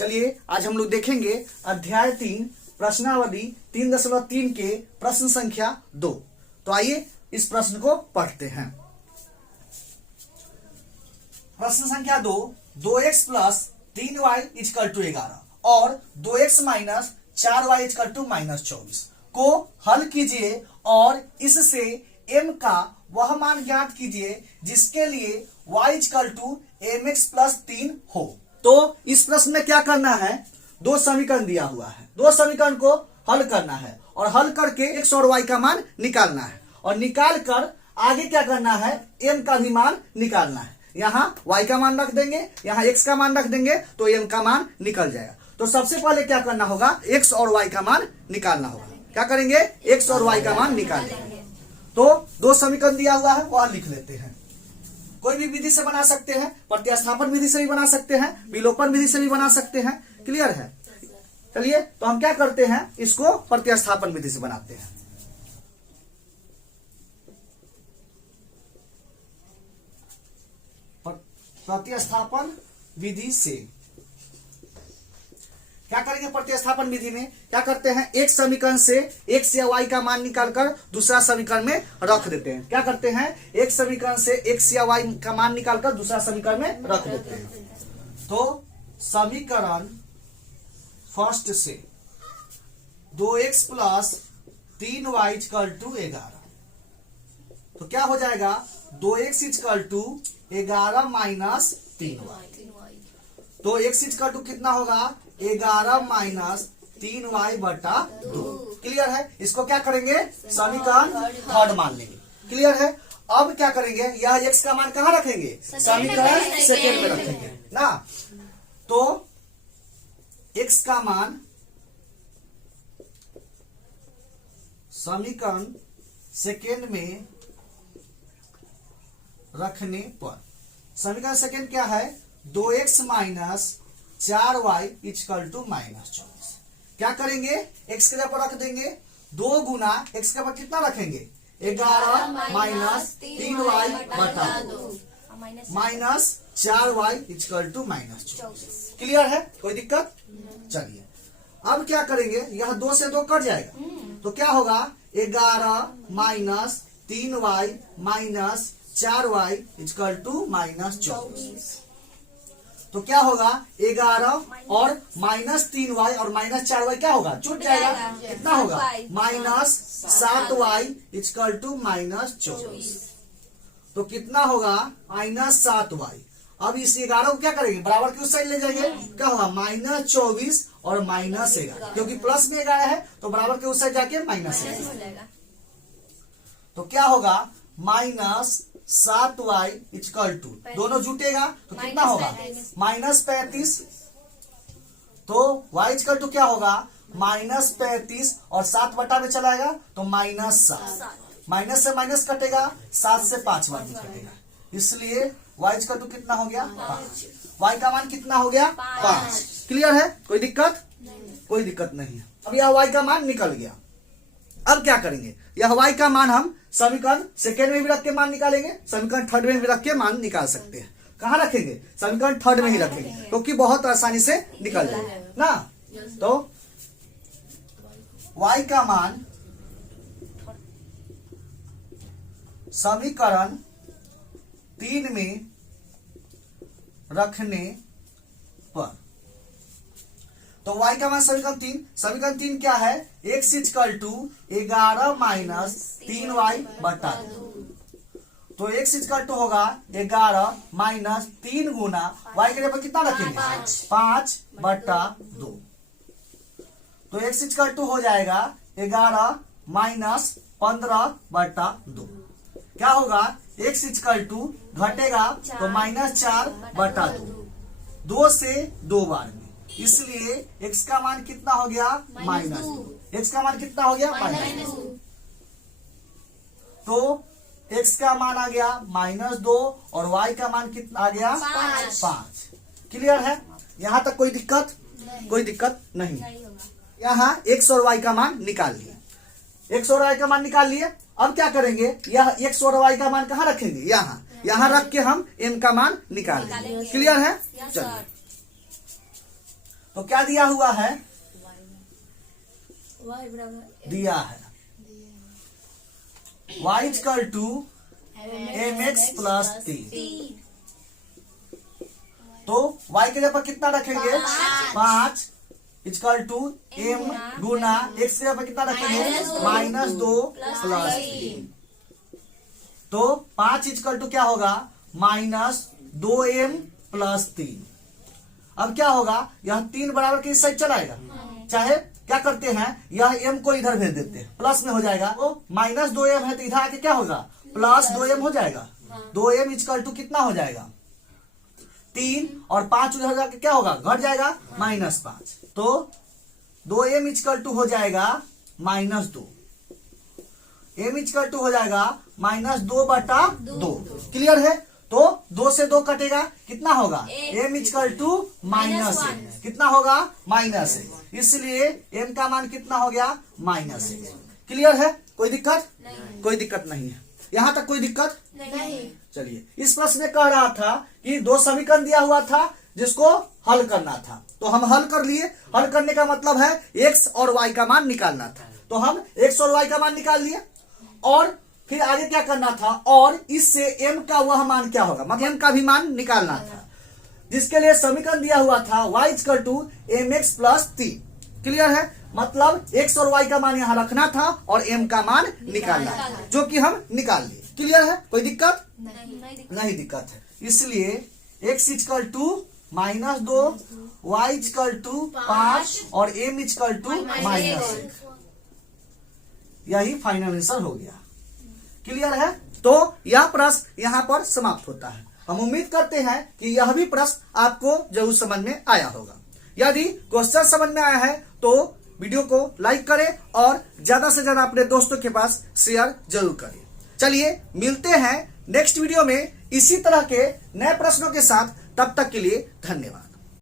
चलिए आज हम लोग देखेंगे अध्याय 3 प्रश्नावली 3.3 के प्रश्न संख्या 2। तो आइए इस प्रश्न को पढ़ते हैं। प्रश्न संख्या 2, 2x plus 3y equal to 11 और 2x minus 4y equal to minus 24 को हल कीजिए और इससे m का वह मान ज्ञात कीजिए जिसके लिए y equal to mx plus 3 हो। तो इस प्रश्न में क्या करना है, दो समीकरण दिया हुआ है, दो समीकरण को हल करना है और हल करके x और y का मान निकालना है और निकाल कर आगे क्या करना है, m का भी मान निकालना है। यहाँ y का मान रख देंगे, यहाँ x का मान रख देंगे तो m का मान निकल जाएगा। तो सबसे पहले क्या करना होगा, x और y का मान निकालना होगा। क्या करेंगे, x और y का मान निकालेंगे। तो दो समीकरण दिया हुआ है वह लिख लेते हैं। कोई भी विधि से बना सकते हैं, प्रतिस्थापन विधि से भी बना सकते हैं, विलोपन विधि से भी बना सकते हैं। क्लियर है। चलिए तो हम क्या करते हैं, इसको प्रतिस्थापन विधि से बनाते हैं। प्रतिस्थापन विधि से क्या करेंगे, प्रतिस्थापन विधि में क्या करते हैं, एक समीकरण से x या y का मान निकालकर दूसरा समीकरण में रख देते हैं। क्या करते हैं, एक समीकरण से x या y का मान निकालकर दूसरा समीकरण में रख देते हैं। तो समीकरण फर्स्ट से 2x plus 3y equal to 11, तो क्या हो जाएगा, 2x equal to 11 minus 3y। तो x इक्वल टू कितना होगा, 11 माइनस 3y बटा 2। क्लियर है। इसको क्या करेंगे, समीकरण थर्ड मान लेंगे। क्लियर है। अब क्या करेंगे, यह x का मान कहाँ रखेंगे, समीकरण सेकेंड में रखेंगे ना। तो x का मान समीकरण सेकेंड में रखने पर समीकरण सेकेंड क्या है, 2x minus 4y equal to minus 24। क्या करेंगे, x के जगह पर रख देंगे 2 गुना x के ऊपर कितना रखेंगे, 11 माइनस 3y बटा 2 minus 4y equal to minus 24। Clear है, कोई दिक्कत। चलिए अब क्या करेंगे, यह 2 से 2 कट जाएगा तो क्या होगा, 11 minus 3y minus 4y equal to minus 24। तो क्या होगा, 11 और माइनस 3y और माइनस 4y क्या होगा, छूट जाएगा। कितना होगा, minus 7y equal to minus 24। तो कितना होगा, माइनस 7y। अब इस 11 को क्या करेंगे, बराबर की उस साइड ले जाएंगे। क्या होगा, माइनस 24 और माइनस 11, क्योंकि प्लस में 11 है तो बराबर के उस साइड जाके माइनस 11। तो क्या होगा, माइनस 7y इक्वल टू, दोनों जुटेगा तो कितना होगा, माइनस 35। तो y इक्वल टू क्या होगा, माइनस 35 और 7 बटा में चलाएगा तो माइनस 7। माइनस से माइनस कटेगा, 7 से 5 बार कटेगा, इसलिए y इक्वल टू कितना हो गया, 5। y का मान कितना हो गया, 5। क्लियर है, कोई दिक्कत, कोई दिक्कत नहीं है। अब यह y का मान निकल गया। अब क्या करेंगे, यह y का मान हम समीकरण सेकेंड में भी रख के मान निकालेंगे, समीकरण थर्ड में भी रख के मान निकाल सकते हैं। कहाँ रखेंगे, समीकरण थर्ड में ही रखेंगे क्योंकि बहुत आसानी से निकल जाएगा ना। तो y का मान समीकरण 3 में रखने पर, तो y का मान समीकरण 3 क्या है, x equal to 11 minus 3y बटा 2। तो x इक्वल टू होगा 11 माइनस 3 गुना y के जगह पर कितना रखेंगे, 5 बटा 2। तो x इक्वल टू हो जाएगा 11 माइनस 15 बटा 2। क्या होगा, x इक्वल टू घटेगा तो माइनस 4 बटा 2 से 2 बार में, इसलिए x का मान कितना हो गया, माइनस 2। x का मान कितना हो गया, माइनस 2। तो x का मान आ गया माइनस 2 और y का मान कितना आ गया, 5। क्लियर है, यहाँ तक कोई दिक्कत, कोई दिक्कत नहीं। यहाँ x और y का मान निकाल लिए, x और y का मान निकाल लिए। अब क्या करेंगे, यह x और y का मान कहाँ रखेंगे, यहाँ रख के हम m का मान निकालेंगे। क्लियर है। चलिए तो क्या दिया हुआ है, y बराबर दिया है y equal to mx plus 3। तो y के जगह पर कितना रखेंगे, 5 इक्वल टू m गुना x के जगह पर कितना रखेंगे, -2 प्लस 3। तो 5 इक्वल टू क्या होगा, -2m प्लस 3। अब क्या होगा, यह 3 बराबर के इस साइड चलाएगा, चाहे क्या करते हैं, यह m को इधर भेज देते हैं, प्लस में हो जाएगा। वो -2m है तो इधर आके क्या होगा, +2m हो जाएगा। 2m इक्वल टू कितना हो जाएगा, 3, और 5 उधर जाके क्या होगा, घट जाएगा, -5। तो 2m इक्वल टू हो जाएगा -2, m इक्वल टू हो जाएगा -2/2। क्लियर है। तो 2 से 2 कटेगा, कितना होगा, m इक्वल टू -1, कितना होगा, -1। इसलिए m का मान कितना हो गया, -1। क्लियर है, कोई दिक्कत, कोई दिक्कत नहीं है, यहाँ तक कोई दिक्कत नहीं। चलिए, इस प्रश्न में कह रहा था कि 2 समीकरण दिया हुआ था जिसको हल करना था, तो हम हल कर लिए। हल करने का मतलब है x और y का मान निकालना था, तो हम x और y का मान निकाल लिए। और फिर आगे क्या करना था, और इससे m का वह मान क्या होगा, मतलब m का भी मान निकालना था, जिसके लिए समीकरण दिया हुआ था y equal to mx plus 3। Clear है, मतलब x और y का मान यहाँ रखना था और m का मान निकालना था, जो कि हम निकाल लिए। क्लियर है, कोई दिक्कत नहीं दिक्कत है। इसलिए x equal to -2, y equal to 5 और m इक्वल टू -1। यही फाइनल आंसर हो गया। क्लियर है, तो यह प्रश्न यहाँ पर समाप्त होता है। हम उम्मीद करते हैं कि यह भी प्रश्न आपको जरूर समझ में आया होगा। यदि क्वेश्चन समझ में आया है तो वीडियो को लाइक करें और ज्यादा से ज्यादा अपने दोस्तों के पास शेयर जरूर करें। चलिए मिलते हैं नेक्स्ट वीडियो में इसी तरह के नए प्रश्नों के साथ, तब तक के लिए धन्यवाद।